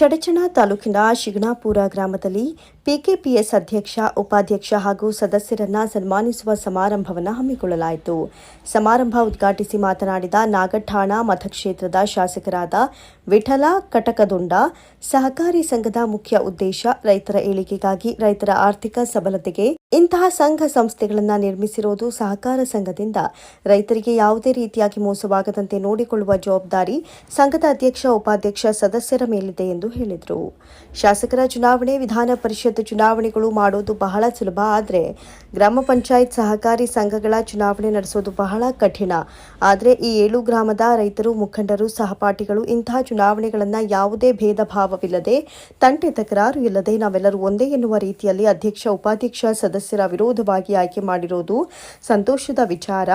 ಚಡಚಣ ತಾಲೂಕಿನ ಶಿಗ್ನಾಪುರ ಗ್ರಾಮದಲ್ಲಿ ಪಿಕೆಪಿಎಸ್ ಅಧ್ಯಕ್ಷ, ಉಪಾಧ್ಯಕ್ಷ ಹಾಗೂ ಸದಸ್ಯರನ್ನ ಸನ್ಮಾನಿಸುವ ಸಮಾರಂಭವನ್ನು ಹಮ್ಮಿಕೊಳ್ಳಲಾಯಿತು. ಸಮಾರಂಭ ಉದ್ಘಾಟಿಸಿ ಮಾತನಾಡಿದ ನಾಗಠಾಣ ಮತಕ್ಷೇತ್ರದ ಶಾಸಕರಾದ ವಿಠಲ ಕಟಕದೊಂಡ, ಸಹಕಾರಿ ಸಂಘದ ಮುಖ್ಯ ಉದ್ದೇಶ ರೈತರ ಏಳಿಗೆಗಾಗಿ ರೈತರ ಆರ್ಥಿಕ ಸಬಲತೆಗೆ ಇಂತಹ ಸಂಘ ಸಂಸ್ಥೆಗಳನ್ನು ನಿರ್ಮಿಸಿರುವುದು ಸಹಕಾರ ಸಂಘದಿಂದ. ರೈತರಿಗೆ ಯಾವುದೇ ರೀತಿಯಾಗಿ ಮೋಸವಾಗದಂತೆ ನೋಡಿಕೊಳ್ಳುವ ಜವಾಬ್ದಾರಿ ಸಂಘದ ಅಧ್ಯಕ್ಷ, ಉಪಾಧ್ಯಕ್ಷ ಸದಸ್ಯರ ಮೇಲಿದೆ ಎಂದು ಹೇಳಿದರು. ಶಾಸಕರ ಚುನಾವಣೆ ವಿಧಾನ ಪರಿಷತ್ ಚುನಾವಣೆಗಳು ಮಾಡೋದು ಬಹಳ ಸುಲಭ, ಆದರೆ ಗ್ರಾಮ ಪಂಚಾಯತ್ ಸಹಕಾರಿ ಸಂಘಗಳ ಚುನಾವಣೆ ನಡೆಸೋದು ಬಹಳ ಕಠಿಣ. ಆದರೆ ಈ ಏಳು ಗ್ರಾಮದ ರೈತರು, ಮುಖಂಡರು, ಸಹಪಾಠಿಗಳು ಇಂತಹ ಚುನಾವಣೆಗಳನ್ನು ಯಾವುದೇ ಭೇದ ಭಾವವಿಲ್ಲದೆ, ತಂಟೆ ತಕರಾರು ಇಲ್ಲದೆ ನಾವೆಲ್ಲರೂ ಒಂದೇ ಎನ್ನುವ ರೀತಿಯಲ್ಲಿ ಅಧ್ಯಕ್ಷ, ಉಪಾಧ್ಯಕ್ಷ ಸದಸ್ಯರ ವಿರೋಧವಾಗಿ ಆಯ್ಕೆ ಮಾಡಿರೋದು ಸಂತೋಷದ ವಿಚಾರ.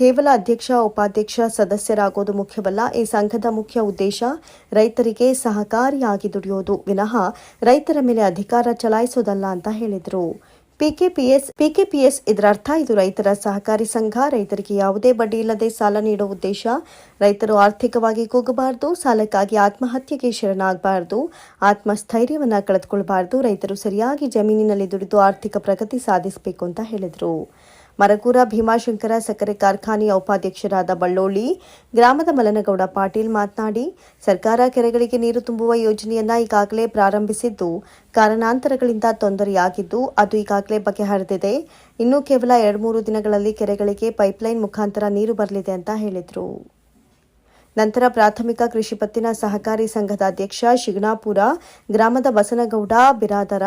ಕೇವಲ ಅಧ್ಯಕ್ಷ, ಉಪಾಧ್ಯಕ್ಷ ಸದಸ್ಯರಾಗೋದು ಮುಖ್ಯವಲ್ಲ, ಈ ಸಂಘದ ಮುಖ್ಯ ಉದ್ದೇಶ ರೈತರಿಗೆ ಸಹಕಾರಿಯಾಗಿ ದುಡಿಯೋದು. ವಿನಃ ರೈತರ ಮೇಲೆ ಅಧಿಕಾರ ಚಲಾಯಿಸೋದಲ್ಲ ಅಂತ ಹೇಳಿದರು. ಪಿಕೆಪಿಎಸ್ ಪಿಕೆಪಿಎಸ್ ಇದರರ್ಥ ಇದು ರೈತರ ಸಹಕಾರಿ ಸಂಘ, ರೈತರಿಗೆ ಯಾವುದೇ ಬಡ್ಡಿ ಇಲ್ಲದೆ ಸಾಲ ನೀಡುವ ಉದ್ದೇಶ. ರೈತರು ಆರ್ಥಿಕವಾಗಿ ಕುಗ್ಗಬಾರದು ಸಾಲಕ್ಕಾಗಿ ಆತ್ಮಹತ್ಯೆಗೆ ಶರಣಾಗಬಾರದು, ಆತ್ಮಸ್ಥೈರ್ಯವನ್ನು ಕಳೆದುಕೊಳ್ಳಬಾರದು ರೈತರು ಸರಿಯಾಗಿ ಜಮೀನಿನಲ್ಲಿ ದುಡಿದು ಆರ್ಥಿಕ ಪ್ರಗತಿ ಸಾಧಿಸಬೇಕು ಅಂತ ಹೇಳಿದರು. ಮರಕೂರ ಭೀಮಾಶಂಕರ ಸಕ್ಕರೆ ಕಾರ್ಖಾನೆಯ ಉಪಾಧ್ಯಕ್ಷರಾದ ಬಳ್ಳೋಳಿ ಗ್ರಾಮದ ಮಲನಗೌಡ ಪಾಟೀಲ್ ಮಾತನಾಡಿ, ಸರ್ಕಾರ ಕೆರೆಗಳಿಗೆ ನೀರು ತುಂಬುವ ಯೋಜನೆಯನ್ನ ಈಗಾಗಲೇ ಪ್ರಾರಂಭಿಸಿದ್ದು, ಕಾರಣಾಂತರಗಳಿಂದ ತೊಂದರೆಯಾಗಿದ್ದು, ಅದು ಈಗಾಗಲೇ ಬಗೆಹರಿದಿದೆ. ಇನ್ನು ಕೇವಲ ಎರಡು ಮೂರು ದಿನಗಳಲ್ಲಿ ಕೆರೆಗಳಿಗೆ ಪೈಪ್ಲೈನ್ ಮುಖಾಂತರ ನೀರು ಬರಲಿದೆ ಅಂತ ಹೇಳಿದರು. ನಂತರ ಪ್ರಾಥಮಿಕ ಕೃಷಿ ಪತ್ತಿನ ಸಹಕಾರಿ ಸಂಘದ ಅಧ್ಯಕ್ಷ ಶಿಗ್ನಾಪುರ, ಗ್ರಾಮದ ಬಸನಗೌಡ ಬಿರಾದರ,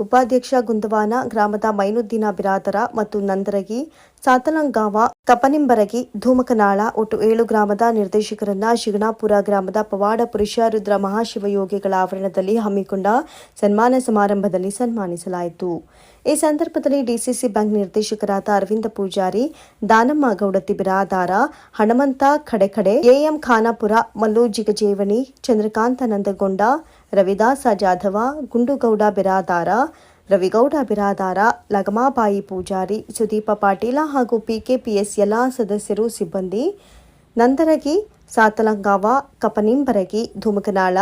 ಉಪಾಧ್ಯಕ್ಷ ಗುಂದವಾನ, ಗ್ರಾಮದ ಮೈನುದ್ದೀನ ಬಿರಾದರ ಮತ್ತು ನಂದರಗಿ, ಸಾತಲಂಗಾವ, ಕಪನಿಂಬರಗಿ, ಧೂಮಕನಾಳ, ಒಟ್ಟು ಏಳು ಗ್ರಾಮದ ನಿರ್ದೇಶಕರನ್ನ ಶಿಗ್ನಾಪುರ ಗ್ರಾಮದ ಪವಾಡ ಪುರುಷ ರುದ್ರ ಮಹಾಶಿವಯೋಗಿಗಳ ಆವರಣದಲ್ಲಿ ಹಮ್ಮಿಕೊಂಡ ಸನ್ಮಾನ ಸಮಾರಂಭದಲ್ಲಿ ಸನ್ಮಾನಿಸಲಾಯಿತು. ಈ ಸಂದರ್ಭದಲ್ಲಿ ಡಿಸಿಸಿ ಬ್ಯಾಂಕ್ ನಿರ್ದೇಶಕರಾದ ಅರವಿಂದ ಪೂಜಾರಿ, ದಾನಮ್ಮ ಗೌಡತಿ ಬಿರಾದಾರ ಹಣಮಂತ ಖಡೆಖಡೆ, ಎಎಂ ಖಾನಾಪುರ, ಮಲ್ಲು ಜಿಗಜೇವಣಿ, ಚಂದ್ರಕಾಂತ ನಂದಗೊಂಡ, ರವಿದಾಸ ಜಾಧವ, ಗುಂಡುಗೌಡ ಬಿರಾದಾರ, ರವಿಗೌಡ ಬಿರಾದಾರ, ಲಗಮಾಬಾಯಿ ಪೂಜಾರಿ, ಸುದೀಪ ಪಾಟೀಲ ಹಾಗೂ ಪಿಕೆಪಿಎಸ್ ಎಲ್ಲಾ ಸದಸ್ಯರು ಸಿಬ್ಬಂದಿ, ನಂದರಗಿ, ಸಾತಲಂಗಾವ, ಕಪನಿಂಬರಗಿ, ಧುಮಕನಾಳ,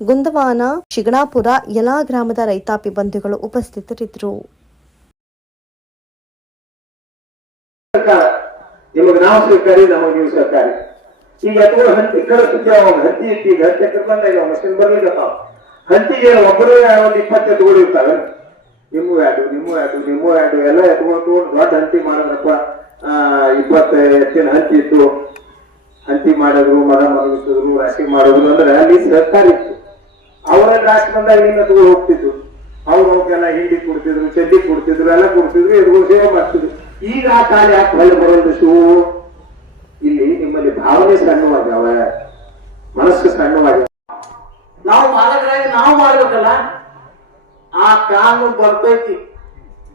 ಗುಂದವಾನ, ಶಿಗಣಾಪುರ ಎಲ್ಲಾ ಗ್ರಾಮದ ರೈತಾಪಿ ಬಂಧುಗಳು ಉಪಸ್ಥಿತರಿದ್ದರು. ನಾವು ಸರ್ಕಾರಿ ನಮಗೆ ನೀವು ಸರ್ಕಾರಿ. ಈಗ ಅಥವಾ ಹಂತಿ ಕಳಿಸ್ತೀವಿ ಅವಾಗ ಹಂತಿ ಇತ್ತು ಈಗ ಹಂತಿ ಕರ್ಕೊಂಡ ಇಲ್ಲ ಮಷಿನ್ ಬರ್ಲಿಕ್ಕೆ ಹಂತಿಗೆ ಒಬ್ಬರೇ ಒಂದು ಇಪ್ಪತ್ತು ಎತ್ತುಗಳು ನಿಮ್ಮೂ ಯಾಡು ನಿಮ್ಮ ಯಾಡು ನಿಮ್ಮೂ ಯಾಡು ಎಲ್ಲ ಎತ್ಕೊಂಡು ದೊಡ್ಡ ಹಂತಿ ಮಾಡಿದ್ರಪ್ಪ. ಇಪ್ಪತ್ತು ಎತ್ತಿನ ಹಂತಿ ಇತ್ತು. ಹಂತಿ ಮಾಡಿದ್ರು, ಮರ ಮಲಗಿಸಿದ್ರು ರಾಶಿ ಮಾಡಿದ್ರು ಅಂದ್ರೆ ಅಲ್ಲಿ ಸರ್ಕಾರ ಇತ್ತು. ಅವರ ರಾಶಿ ಬಂದಾಗ ನಿನ್ನ ತಗೊಂಡು ಹೋಗ್ತಿದ್ರು. ಅವ್ರು ಅವಕ್ಕೆಲ್ಲ ಹಿಂಡಿ ಕೊಡ್ತಿದ್ರು ಚಡ್ಡಿ ಕೊಡ್ತಿದ್ರು, ಎಲ್ಲ ಕೊಡ್ತಿದ್ರು ಎದುರು ಸೇವೆ ಮಾಡ್ತಿದ್ರು. ಈಗ ಆ ಕಾಲ ಯಾಕೆ ಬರೋದಿಷ್ಟು ಇಲ್ಲಿ ನಿಮ್ಮಲ್ಲಿ ಭಾವನೆ ಸಣ್ಣವಾಗ್ಯಾವ ಮನಸ್ಸು ಸಣ್ಣವಾಗ್ಯಾವ ನಾವು ಮಾಡಿದ್ರೆ ನಾವು ಮಾಡ್ಬೇಕಲ್ಲ? ಆ ಕಾನು ಬರ್ತೈತಿ.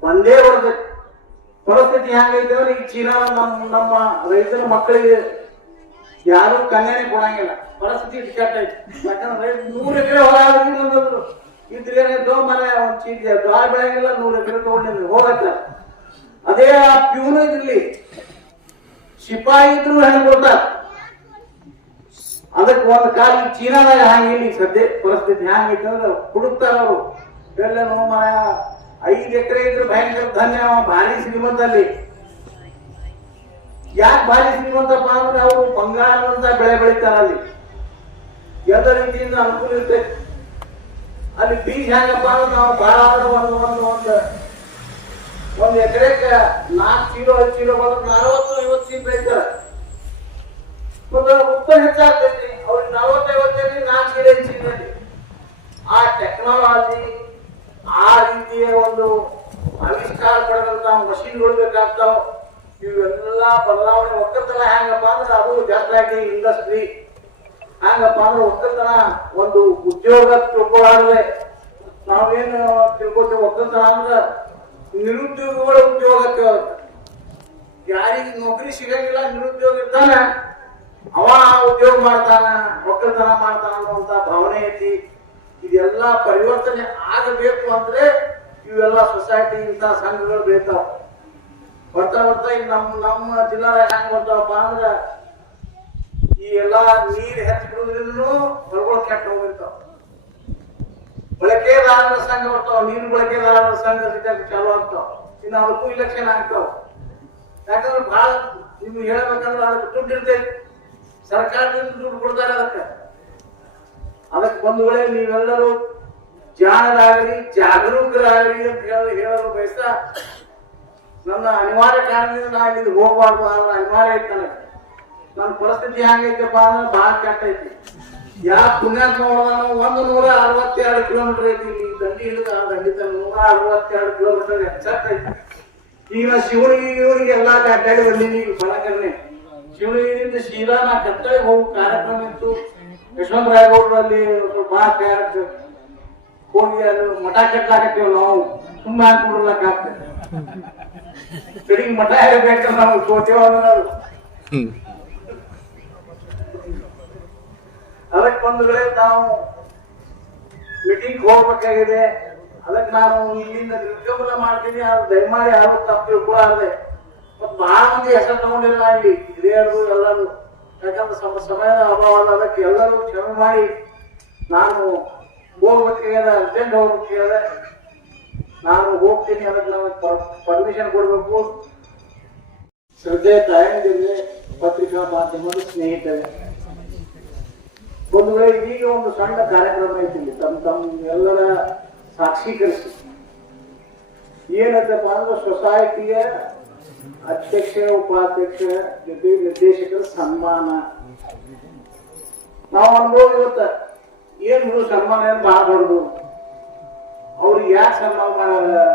ಬಂದೇ ಬರ್ತೈತಿ. ಪರಿಸ್ಥಿತಿ ಹೆಂಗೈತೆ ಅಂದ್ರೆ ಈಗ ಚೀನಾ ನಮ್ಮ ನಮ್ಮ ರೈತರ ಮಕ್ಕಳಿಗೆ ಯಾರು ಕನ್ಯಾನೆ ಕೊಡಂಗಿಲ್ಲ. ಪರಿಸ್ಥಿತಿ ಕೆಟ್ಟ ಐತಿ. ಯಾಕಂದ್ರೆ ನೂರ್ ಎಕರೆ ಹೊಲ ಆದ್ರೂ ಇದ್ರೆ ಏನಾಯ್ತು ಮನೆ, ಒಂದು ಚೀಟಿ ಜ್ವಾಳ ಬೆಳೆಯಂಗಿಲ್ಲ, ನೂರು ಎಕರೆ ತಗೊಂಡಿದ್ರು ಹೋಗತ್ತ. ಅದೇ ಆ ಪ್ಯೂನ್ ಇರ್ಲಿ ಸಿಪಾಯಿ ಇದ್ರು ಹೆಣ್ಣು ಕೊಡ್ತಾರ. ಅದಕ್ಕೆ ಒಂದು ಕಾಲ ಈ ಚೀನಾದಾಗ ಇಲ್ಲಿ ಸದ್ಯ ಪರಿಸ್ಥಿತಿ ಹ್ಯಾಂಗ ಅಂದ್ರೆ ಹುಡುಕ್ತಾರ ಅವರು. ಎಲ್ಲ ನೋಮ ಐದು ಎಕರೆ ಇದ್ರೆ ಭಯಂಕರ ಧನ್ಯ ಭಾರಿ ಶ್ರೀಮಂತ ಅಲ್ಲಿ. ಯಾಕೆ ಭಾರಿ ಶ್ರೀಮಂತಪ್ಪ ಅಂದ್ರೆ ಅವರು ಬಂಗಾರದಂತ ಬೆಳೆ ಬೆಳಿತಾರ ಅಲ್ಲಿ. ಎಲ್ಲ ರೀತಿಯಿಂದ ಅನುಕೂಲ ಇರ್ತೈತಿ. ಅಲ್ಲಿ ಬೀಜ ಹೆಂಗಪ್ಪ ಅಂದ್ರೆ ನಾವು ಭಾಳ ಒಂದು ಒಂದು ಒಂದು ಒಂದು ಒಂದು ನಾಲ್ಕು ಐದು ಕಿಲೋ ಬಂದ್ರೆ ನಲವತ್ತು, ಐವತ್ತು ಚೀಲ ಒಂದು ಉತ್ಪನ್ನ ಹೆಚ್ಚಾಗ್ತೈತಿ. ಅವ್ರಿಗೆ ಆ ಟೆಕ್ನಾಲಜಿ ಆ ರೀತಿಯ ಒಂದು ಆವಿಷ್ಕಾರ ಪಡೆದಂತ ಮಷೀನ್ಗಳು ಬೇಕಾಗ್ತಾವ. ಇವೆಲ್ಲ ಬದಲಾವಣೆ ಒಕ್ಕಲ್ತನ ಹೆಂಗಪ್ಪ ಅಂದ್ರೆ ಅದು ಜಾಸ್ತಿ ಇಂಡಸ್ಟ್ರಿ ಹಂಗಪ್ಪ ಅಂದ್ರೆ ಒಕ್ಕಲ್ತನ ಒಂದು ಉದ್ಯೋಗ ತಿಳ್ಕೊಳ್ಳಾರ್ದೆ ನಾವೇನು ತಿಳ್ಕೊತೀವಿ ಒಕ್ಕಲ್ತನ ಅಂದ್ರೆ ನಿರುದ್ಯೋಗಿಗಳ ಉದ್ಯೋಗ ಯಾರಿಗೆ ನೌಕರಿ ಸಿಗಂಗಿಲ್ಲ, ನಿರುದ್ಯೋಗ ಇರ್ತಾನ. ಅವ ಉದ್ಯೋಗ ಮಾಡ್ತಾನ, ಒಕ್ಕಲ್ತನ ಮಾಡ್ತಾನ ಅನ್ನುವಂತ ಭಾವನೆ ಐತಿ. ಇದೆಲ್ಲ ಪರಿವರ್ತನೆ ಆಗಬೇಕು ಅಂದ್ರೆ ಇವೆಲ್ಲ ಸೊಸೈಟಿ ಇಂತ ಸಂಘಗಳು ಬೇಕಾವ. ಬರ್ತಾ ಬರ್ತಾ ಈಗ ನಮ್ ನಮ್ಮ ಜಿಲ್ಲಾ ಹೆಂಗ್ ಬರ್ತಾವಪ್ಪ ಅಂದ್ರ ಈ ಎಲ್ಲಾ ನೀರ್ ಹೆಚ್ಚು ಬಿಡುದ್ರಿಂದ ಹೊರಗಳು ಕೆಟ್ಟ ಹೋಗಿರ್ತಾವ ಬಳಕೆದಾರರ ಸಂಘ ಬರ್ತಾವ ನೀನು ಬಳಕೆದಾರರ ಸಂಘ ಚಾಲು ಆಗ್ತಾವ. ಇನ್ನು ಅದಕ್ಕೂ ಇಲೆಕ್ಷನ್ ಆಗ್ತಾವ. ಯಾಕಂದ್ರೆ ಬಹಳ ನಿಮ್ಗೆ ಹೇಳ್ಬೇಕಂದ್ರೆ ಅದಕ್ಕೆ ದುಡ್ಡು ಇರ್ತೈತಿ. ಸರ್ಕಾರದಿಂದ ದುಡ್ಡು ಕೊಡ್ತಾರೆ ಅದಕ್ಕೆ. ಅದಕ್ಕೆ ಒಂದು ವೇಳೆ ನೀವೆಲ್ಲರೂ ಜಾಣರಾಗಲಿ ಜಾಗರೂಕರಾಗಲಿ ಅಂತ ಹೇಳಿ ಹೇಳಲು ಬಯಸ್ತಾ ನನ್ನ ಅನಿವಾರ್ಯ ಕಾರಣದಿಂದ ನಾನು ಇಲ್ಲಿ ಹೋಗ್ಬಾರ್ದು ಅನ್ನೋ ಅನಿವಾರ್ಯ ಐತೆ ನನಗೆ. ನನ್ನ ಪರಿಸ್ಥಿತಿ ಹೆಂಗೈತಪ್ಪ ಅಂದ್ರೆ ಬಹಳ ಕೆಟ್ಟ ಐತಿ. ಯಾ ಪುಣ್ಯಾತ್ಮ ಒಂದು ನೂರ ಅರವತ್ತೆರಡು ಕಿಲೋಮೀಟರ್ ಐತಿ. ಇಲ್ಲಿ ದಂಡಿ ಹಿಡಿದ ದಂಡಿತ ನೂರ ಅರವತ್ತೆರಡು ಕಿಲೋಮೀಟರ್ ಐತಿ. ಈಗ ನಾ ಶಿವನಿಗೆ ಇವನಿಗೆ ಎಲ್ಲಾ ಅಡ್ಡಾಡಿ ಬಂದೀನಿ ಈಗ ಬಲಕರ್ನೆ ಶಿವನಿಗಿಂದ ಶೀಲಾ ನಾ ಕತ್ತಳೆ ಹೋಗೋ ಕಾರ್ಯಕ್ರಮ ಇತ್ತು. ಯಶವಂತ ರಾಯಗೌಡರಲ್ಲಿ ಬಾ ಕಾರ್ಯಕ್ರಮ ಹೋಗಿ ಅದು ಮಠ ಕಟ್ಟಾಕತ್ತೇವ್ ನಾವು. ಸುಮ್ಮನೆ ಹಾಕೊಂಡ್ರಲಾಕಾಗ್ತದೆ ಕಡಿಗೆ ಮಠ ಹೇಳ್ಬೇಕಂದ್ರೆ ನಾವು. ಸೋತೇವ ಅನ್ನೋದು ಅದಕ್ಕೆ ವೇಳೆ ನಾವು ಮೀಟಿಂಗ್ ಹೋಗ್ಬೇಕಾಗಿದೆ. ಅದಕ್ಕೆ ನಾನು ಇಲ್ಲಿಂದ ನಿರ್ಗಮನ ಮಾಡ್ತೀನಿ. ಅದು ದಯಮಾಡಿ ಯಾರು ತಪ್ಪು ತಿಳ್ಕೊಳ್ಳಾರ್ದೆ ಮತ್ ಬಹಳ ಮಂದಿ ಹೆಸರು ತಗೊಂಡಿಲ್ಲ ಇಲ್ಲಿ. ಹಿರಿಯರು ಎಲ್ಲರೂ. ಯಾಕಂದ್ರೆ ಸಮ ಸಮಯದ ಅಭಾವ ಅದ. ಅದಕ್ಕೆ ಎಲ್ಲರೂ ಕ್ಷಮೆ ಮಾಡಿ ನಾನು ಹೋಗ್ಬೇಕಾಗಿದೆ ಅರ್ಜೆಂಟ್ ಹೋಗ್ಬೇಕಾಗಿದೆ. ನಾನು ಹೋಗ್ತೀನಿ. ಅದಕ್ಕೆ ನಮಗೆ ಪರ್ಮಿಷನ್ ಕೊಡಬೇಕು. ಶ್ರದ್ಧೆ ತಾಯಂದಿರಲಿ, ಪತ್ರಿಕಾ ಮಾಧ್ಯಮದ ಸ್ನೇಹಿತರೆ. ಒಂದು ವೇಳೆ ಈಗ ಒಂದು ಸಣ್ಣ ಕಾರ್ಯಕ್ರಮ ಐತಿ ತಮ್ಮ ತಮ್ಮ ಎಲ್ಲರ ಸಾಕ್ಷೀಕರಿಸಿ ಏನಂತಪ್ಪ ಅಂದ್ರೆ ಸೊಸೈಟಿಯ ಅಧ್ಯಕ್ಷ, ಉಪಾಧ್ಯಕ್ಷ ಜೊತೆ ನಿರ್ದೇಶಕರ ಸನ್ಮಾನ. ನಾವು ಅನ್ಬೋದು ಇವತ್ತ, ಏನ್ ಸನ್ಮಾನ, ಏನ್ ಬಹಳ ಅವ್ರಿಗೆ ಯಾಕೆ ಸನ್ಮಾನ ಮಾಡ್ಯಾರ?